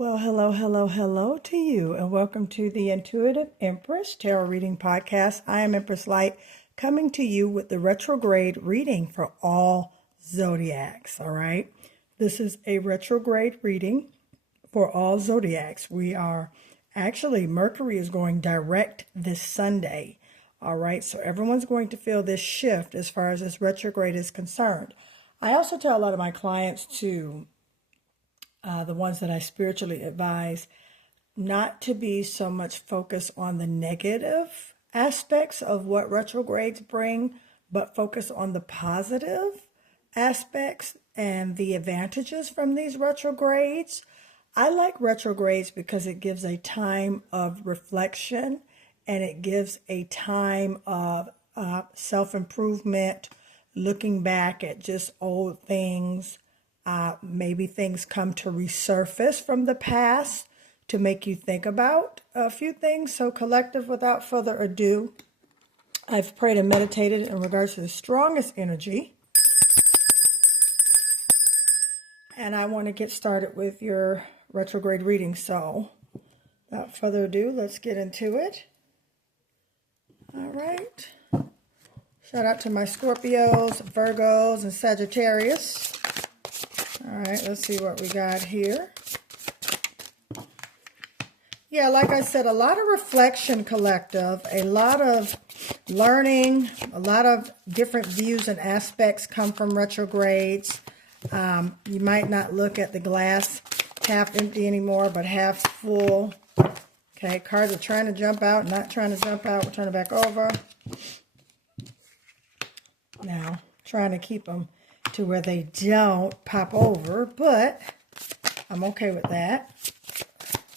Well, hello, hello, hello to you, and welcome to the Intuitive Empress Tarot Reading Podcast. I am Empress Light, coming to you with the retrograde reading for all zodiacs, all right? This is a retrograde reading for all zodiacs. Mercury is going direct this Sunday, all right? So everyone's going to feel this shift as far as this retrograde is concerned. I also tell a lot of my clients to the ones that I spiritually advise, not to be so much focused on the negative aspects of what retrogrades bring, but focus on the positive aspects and the advantages from these retrogrades. I like retrogrades because it gives a time of reflection and it gives a time of self-improvement, looking back at just old things. Maybe things come to resurface from the past to make you think about a few things. So collective, without further ado, I've prayed and meditated in regards to the strongest energy. And I want to get started with your retrograde reading. So without further ado, let's get into it. All right. Shout out to my Scorpios, Virgos, and Sagittarius. All right, let's see what we got here. Yeah, like I said, a lot of reflection, collective, a lot of learning, a lot of different views and aspects come from retrogrades. You might not look at the glass half empty anymore, but half full. Okay, cards are trying to jump out, not trying to jump out. We'll turn it back over. Now, trying to keep them to where they don't pop over, but I'm okay with that.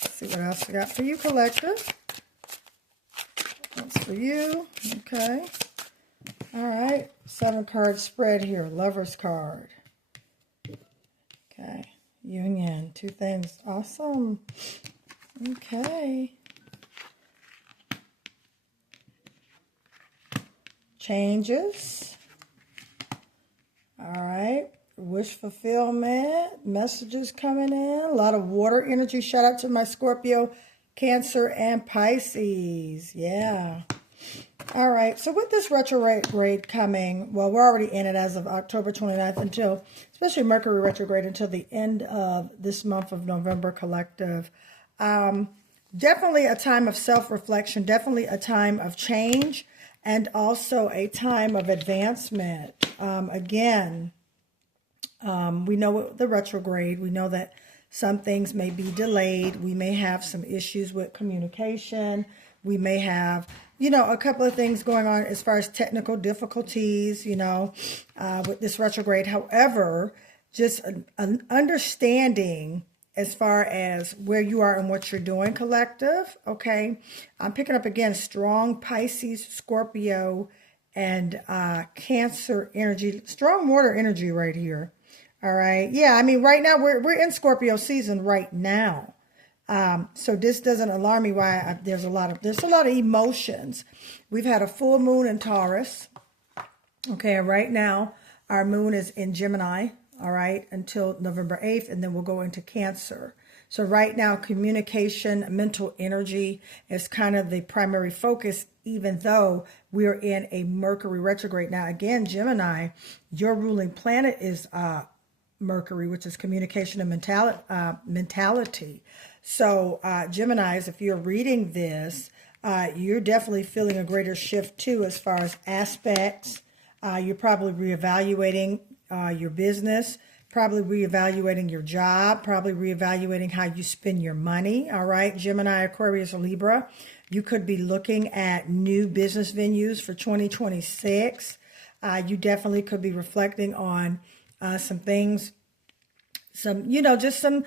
Let's see what else we got for you, collective. That's for you. Okay. All right. 7 card spread here. Lover's card. Okay. Union. 2 things. Awesome. Okay. Changes. All right, wish fulfillment, messages coming in, a lot of water energy. Shout out to my Scorpio, Cancer, and Pisces. Yeah. All right, so with this retrograde coming, well, we're already in it as of October 29th until, especially Mercury retrograde, until the end of this month of November, collective. Definitely a time of self-reflection, definitely a time of change, and also a time of advancement. We know the retrograde. We know that some things may be delayed. We may have some issues with communication. We may have, a couple of things going on as far as technical difficulties, with this retrograde. However, just an understanding as far as where you are and what you're doing, collective. Okay. I'm picking up again, strong Pisces, Scorpio, and Cancer energy, strong water energy right here. All right. Yeah. I mean, right now we're in Scorpio season right now. So this doesn't alarm me why there's a lot of emotions. We've had a full moon in Taurus. Okay. And right now our moon is in Gemini. All right. Until November 8th. And then we'll go into Cancer. So right now, communication, mental energy is kind of the primary focus, even though we're in a Mercury retrograde. Now, again, Gemini, your ruling planet is Mercury, which is communication and mentality. So Geminis, if you're reading this, you're definitely feeling a greater shift too as far as aspects. You're probably reevaluating your business, probably reevaluating your job, probably reevaluating how you spend your money. All right, Gemini, Aquarius, or Libra. You could be looking at new business venues for 2026. You definitely could be reflecting on some things, just some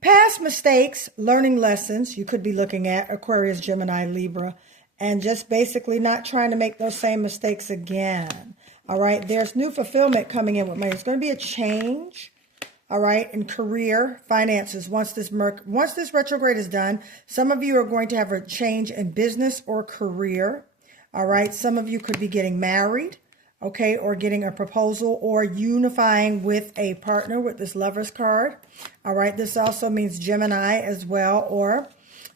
past mistakes, learning lessons. You could be looking at Aquarius, Gemini, Libra, and just basically not trying to make those same mistakes again. All right, there's new fulfillment coming in with money. It's going to be a change, all right, in career, finances. Once this retrograde is done, some of you are going to have a change in business or career, all right? Some of you could be getting married. okay, or getting a proposal or unifying with a partner with this Lover's card. All right, this also means Gemini as well, or,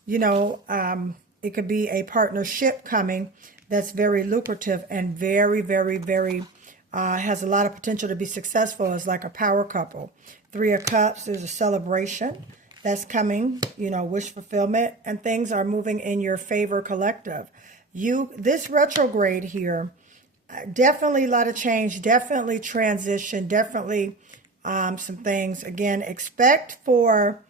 it could be a partnership coming that's very lucrative and very, very, very has a lot of potential to be successful as like a power couple. Three of Cups, there's a celebration that's coming, wish fulfillment, and things are moving in your favor, collective. This retrograde here, definitely a lot of change, definitely transition, definitely some things. Again, expect for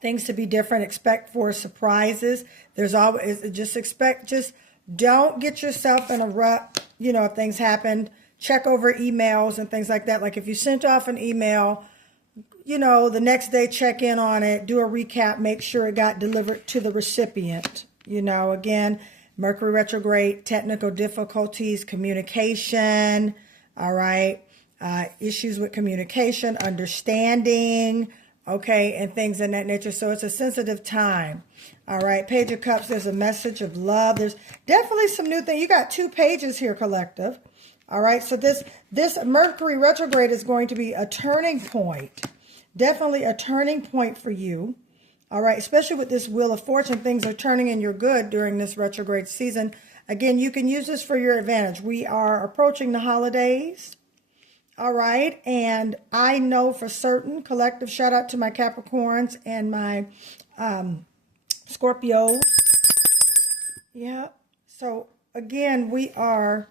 things to be different, expect for surprises. There's always, just don't get yourself in a rut, if things happen. Check over emails and things like that. Like if you sent off an email, the next day check in on it, do a recap, make sure it got delivered to the recipient. Again, Mercury retrograde, technical difficulties, communication, all right, issues with communication, understanding, okay, and things of that nature. So it's a sensitive time. All right, Page of Cups, there's a message of love. There's definitely some new things. You got 2 pages here, collective. All right, so this Mercury retrograde is going to be a turning point. Definitely a turning point for you. All right, especially with this Wheel of Fortune, things are turning in your good during this retrograde season. Again, you can use this for your advantage. We are approaching the holidays. All right, and I know for certain, collective, shout out to my Capricorns and my Scorpios. Yeah, so again, we are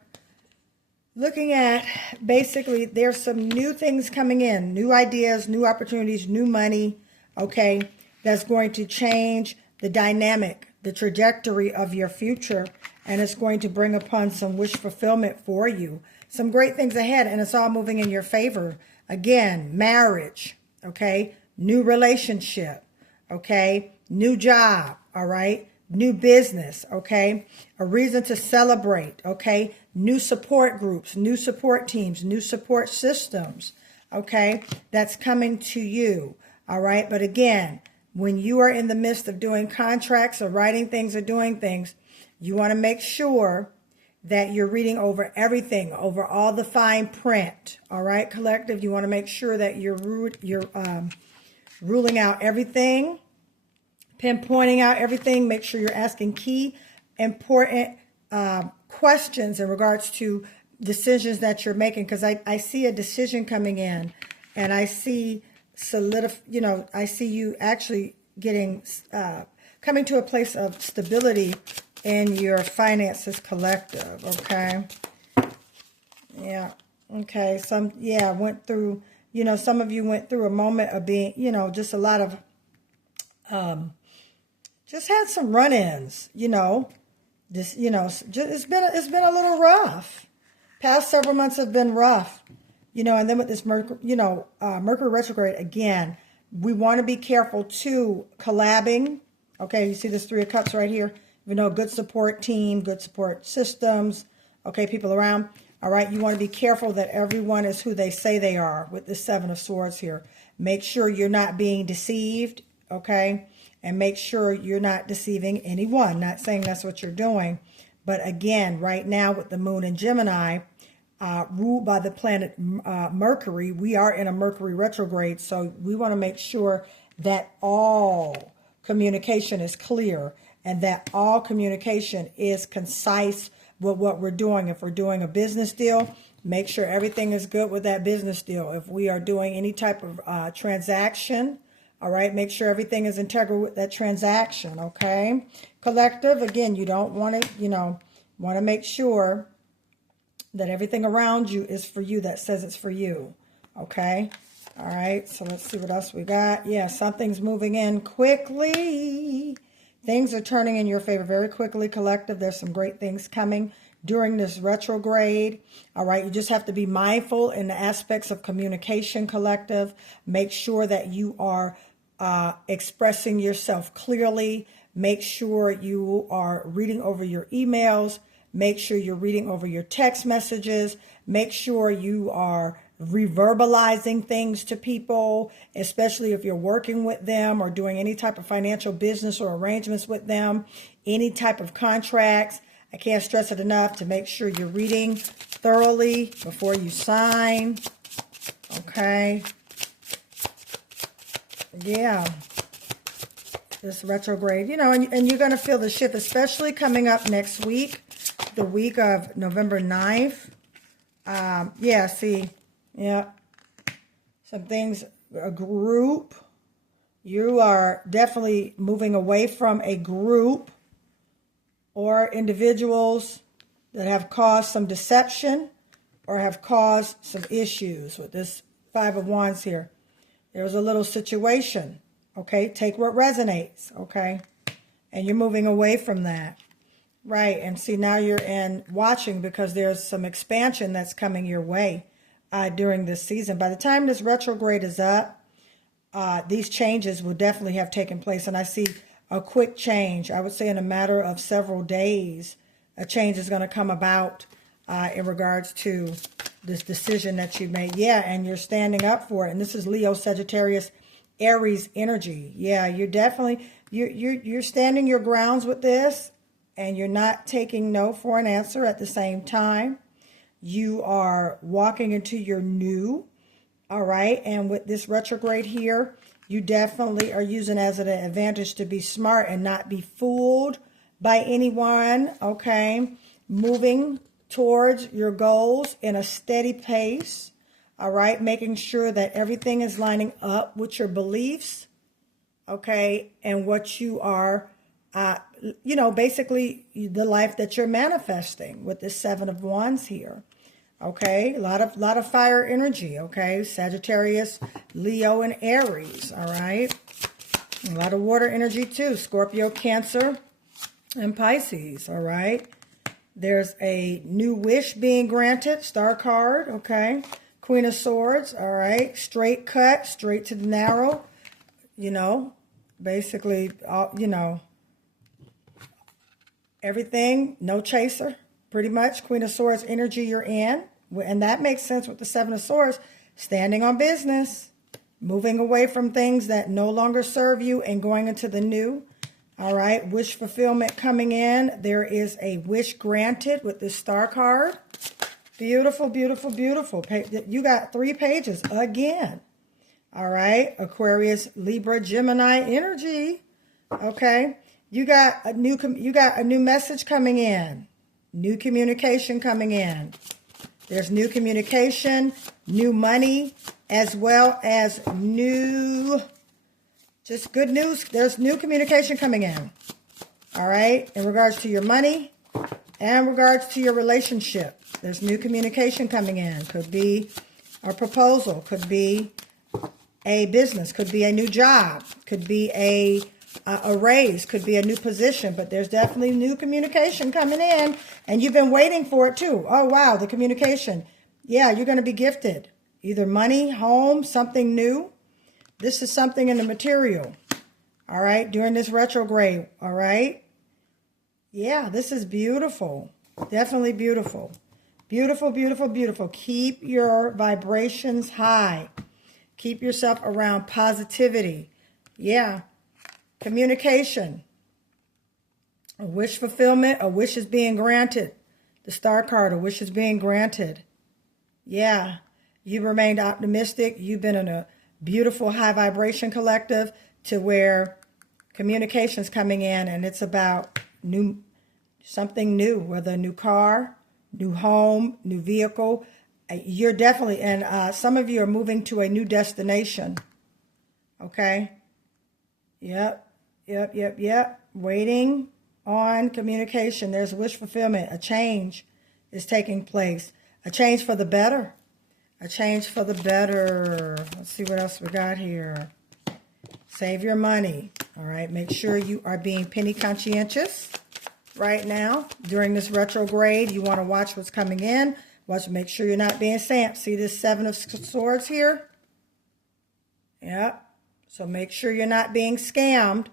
looking at basically there's some new things coming in, new ideas, new opportunities, new money, okay, that's going to change the dynamic, the trajectory of your future, and it's going to bring upon some wish fulfillment for you. Some great things ahead, and it's all moving in your favor. Again, marriage, okay, new relationship, okay, new job, all right, new business, okay, a reason to celebrate, okay, new support groups, new support teams, new support systems, okay, that's coming to you, all right. But again, when you are in the midst of doing contracts or writing things or doing things, you want to make sure that you're reading over everything, over all the fine print, all right, collective. You want to make sure that you're ruling out everything, pinpointing out everything. Make sure you're asking key, important questions in regards to decisions that you're making, because I see a decision coming in, and I see I see you actually getting coming to a place of stability in your finances, collective. Okay. Yeah. Okay. Went through, some of you went through a moment of being, just a lot of just had some run-ins, it's been a little rough. Past several months have been rough, and then with this Mercury retrograde again, we want to be careful too, collabing. Okay, you see this 3 of Cups right here. Good support team, good support systems. Okay, people around. All right, you want to be careful that everyone is who they say they are with the 7 of Swords here. Make sure you're not being deceived, okay? And make sure you're not deceiving anyone. Not saying that's what you're doing. But again, right now with the moon in Gemini, ruled by the planet Mercury, we are in a Mercury retrograde. So we want to make sure that all communication is clear and that all communication is concise with what we're doing. If we're doing a business deal, make sure everything is good with that business deal. If we are doing any type of transaction, all right, make sure everything is integral with that transaction, okay? Collective, again, you don't want to, want to make sure that everything around you is for you, that says it's for you, okay? All right, so let's see what else we got. Yeah, something's moving in quickly. Things are turning in your favor very quickly, collective. There's some great things coming during this retrograde. All right, you just have to be mindful in the aspects of communication, collective. Make sure that you are expressing yourself clearly. Make sure you are reading over your emails. Make sure you're reading over your text messages. Make sure you are reverbalizing things to people, especially if you're working with them or doing any type of financial business or arrangements with them, any type of contracts. I can't stress it enough to make sure you're reading thoroughly before you sign. Okay. Yeah. This retrograde, you know, and you're going to feel the shift, especially coming up next week, the week of November 9th. Yeah, see, yeah. Some things, a group. You are definitely moving away from a group or individuals that have caused some deception or have caused some issues with this Five of Wands here. There's a little situation, okay? Take what resonates, okay? And you're moving away from that. Right, and see, now you're in watching because there's some expansion that's coming your way during this season. By the time this retrograde is up, these changes will definitely have taken place. And I see a quick change. I would say in a matter of several days, a change is going to come about in regards to this decision that you made. Yeah, and you're standing up for it. And this is Leo, Sagittarius, Aries energy. Yeah, you're definitely, you're standing your grounds with this. And you're not taking no for an answer at the same time. You are walking into your new, all right? And with this retrograde here, you definitely are using as an advantage to be smart and not be fooled by anyone, okay? Moving towards your goals in a steady pace, all right? Making sure that everything is lining up with your beliefs, okay? And what you are you know, basically the life that you're manifesting with this Seven of Wands here. Okay, a lot of fire energy. Okay, Sagittarius, Leo, and Aries. All right, a lot of water energy too. Scorpio, Cancer, and Pisces. All right, there's a new wish being granted. Star card. Okay, Queen of Swords. All right, straight cut, straight to the narrow. You know, basically, you know. Everything, no chaser, pretty much. Queen of Swords energy you're in. And that makes sense with the Seven of Swords. Standing on business. Moving away from things that no longer serve you and going into the new. All right. Wish fulfillment coming in. There is a wish granted with this star card. Beautiful, beautiful, beautiful. You got 3 pages again. All right. Aquarius, Libra, Gemini energy. Okay. You got a new message coming in. New communication coming in. There's new communication, new money, as well as new, just good news. There's new communication coming in. All right. In regards to your money and regards to your relationship, there's new communication coming in. Could be a proposal, could be a business, could be a new job, could be a raise, could be a new position, but there's definitely new communication coming in, and you've been waiting for it too. Oh, wow, the communication. Yeah, you're going to be gifted. Either money, home, something new. This is something in the material. All right, during this retrograde. All right. Yeah, this is beautiful. Definitely beautiful. Beautiful, beautiful, beautiful. Keep your vibrations high. Keep yourself around positivity. Yeah. Communication, a wish fulfillment, a wish is being granted. The star card, a wish is being granted. Yeah, you've remained optimistic. You've been in a beautiful high vibration collective to where communication's coming in and it's about something new, whether a new car, new home, new vehicle. You're definitely, and some of you are moving to a new destination. Okay. Yep. Waiting on communication. There's wish fulfillment. A change is taking place. A change for the better. A change for the better. Let's see what else we got here. Save your money. All right. Make sure you are being penny conscientious right now. During this retrograde, you want to watch what's coming in. Make sure you're not being scammed. See this Seven of Swords here? Yep. So make sure you're not being scammed.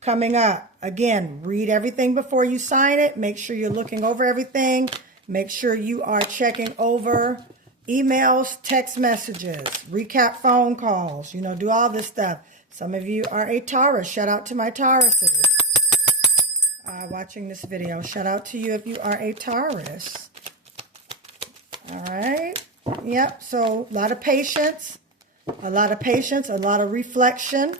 Coming up, again, read everything before you sign it. Make sure you're looking over everything. Make sure you are checking over emails, text messages, recap phone calls, you know, do all this stuff. Some of you are a Taurus. Shout out to my Tauruses. watching this video. Shout out to you if you are a Taurus. All right. Yep. So a lot of patience, a lot of reflection,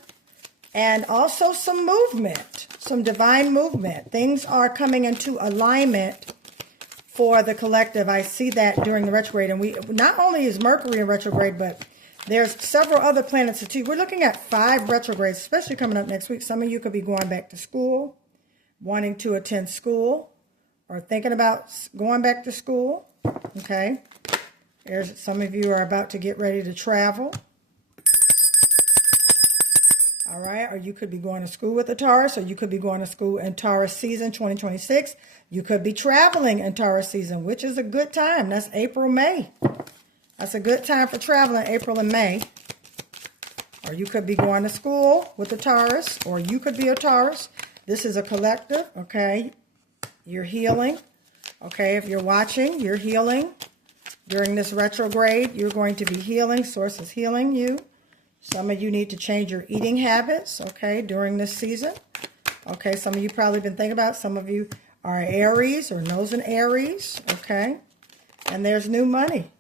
and also some movement, some divine movement. Things are coming into alignment for the collective. I see that during the retrograde, and we not only is Mercury in retrograde, but there's several other planets too. We're looking at 5 retrogrades, especially coming up next week. Some of you could be going back to school, wanting to attend school, or thinking about going back to school. Okay. There's some of you are about to get ready to travel. All right. Or you could be going to school with a Taurus, or you could be going to school in Taurus season 2026. You could be traveling in Taurus season, which is a good time. That's April, May. That's a good time for traveling, April and May. Or you could be going to school with a Taurus, or you could be a Taurus. This is a collective, okay? You're healing. Okay, if you're watching, you're healing. During this retrograde, you're going to be healing. Source is healing you. Some of you need to change your eating habits, okay, during this season. Okay, some of you probably been thinking about it. Some of you are Aries or nose in Aries, okay? And there's new money.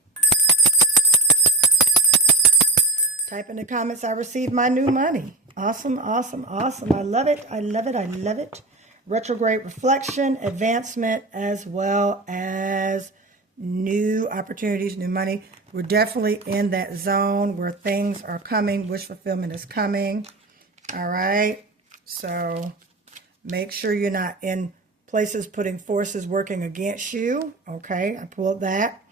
Type in the comments, I received my new money. Awesome, awesome, awesome. I love it. I love it. I love it. Retrograde reflection, advancement, as well as new opportunities, new money. We're definitely in that zone where things are coming. Wish fulfillment is coming. All right. So make sure you're not in places putting forces working against you. Okay. I pulled that.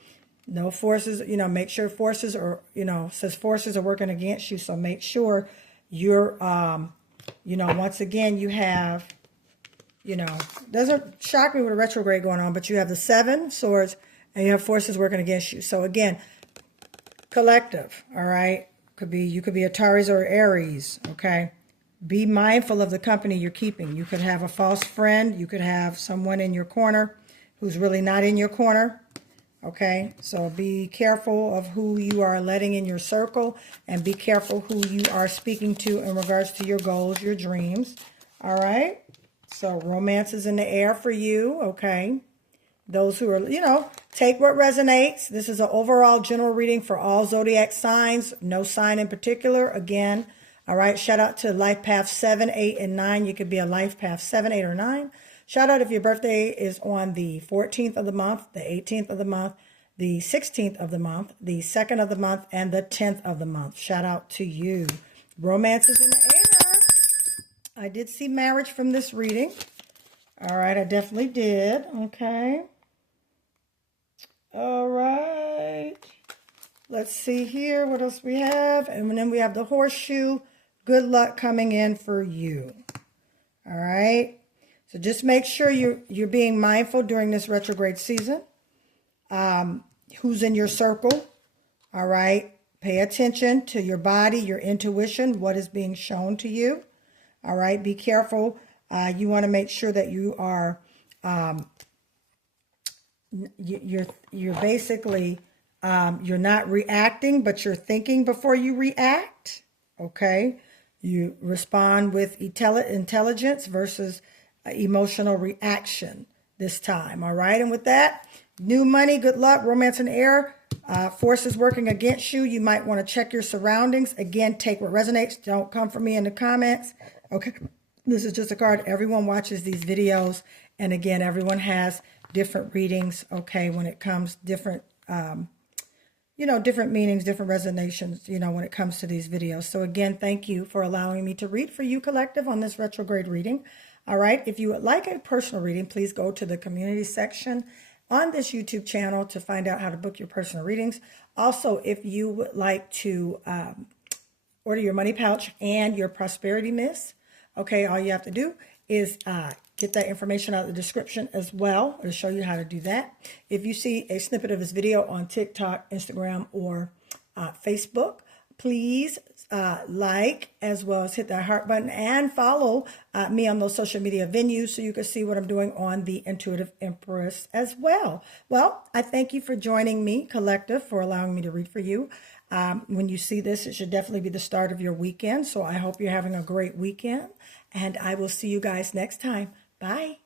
No forces, make sure forces are, says forces are working against you. So make sure you're, once again, you have, doesn't shock me with a retrograde going on, but you have the 7 swords and you have forces working against you. So again, collective, all right? You could be a Taurus or Aries, okay? Be mindful of the company you're keeping. You could have a false friend. You could have someone in your corner who's really not in your corner. Okay, so be careful of who you are letting in your circle, and be careful who you are speaking to in regards to your goals, your dreams. All right, so romance is in the air for you. Okay, those who are, take what resonates. This is an overall general reading for all zodiac signs, no sign in particular. Again, all right, shout out to life path 7, 8, and 9. You could be a life path 7, 8, or 9. Shout out if your birthday is on the 14th of the month, the 18th of the month, the 16th of the month, the 2nd of the month, and the 10th of the month. Shout out to you. Romance is in the air. I did see marriage from this reading. All right, I definitely did. Okay. All right. Let's see here what else we have. And then we have the horseshoe. Good luck coming in for you. All right. So just make sure you're being mindful during this retrograde season. Who's in your circle? All right. Pay attention to your body, your intuition, what is being shown to you. All right. Be careful. You want to make sure that you are, you're basically, you're not reacting, but you're thinking before you react. Okay. You respond with intelligence versus emotional reaction this time. All right. And with that, new money, good luck, romance in the air, forces working against you. You might want to check your surroundings. Again, take what resonates. Don't come for me in the comments. Okay. This is just a card. Everyone watches these videos. And again, everyone has different readings. Okay. When it comes different, different meanings, different resonations, when it comes to these videos. So again, thank you for allowing me to read for you, collective, on this retrograde reading. All right. If you would like a personal reading, please go to the community section on this YouTube channel to find out how to book your personal readings. Also, if you would like to order your money pouch and your prosperity mist, okay, all you have to do is get that information out of the description as well. It'll show you how to do that. If you see a snippet of this video on TikTok, Instagram, or Facebook, please like, as well as hit that heart button and follow me on those social media venues so you can see what I'm doing on the Intuitive Empress as well. Well, I thank you for joining me, collective, for allowing me to read for you. When you see this, it should definitely be the start of your weekend. So I hope you're having a great weekend, and I will see you guys next time. Bye.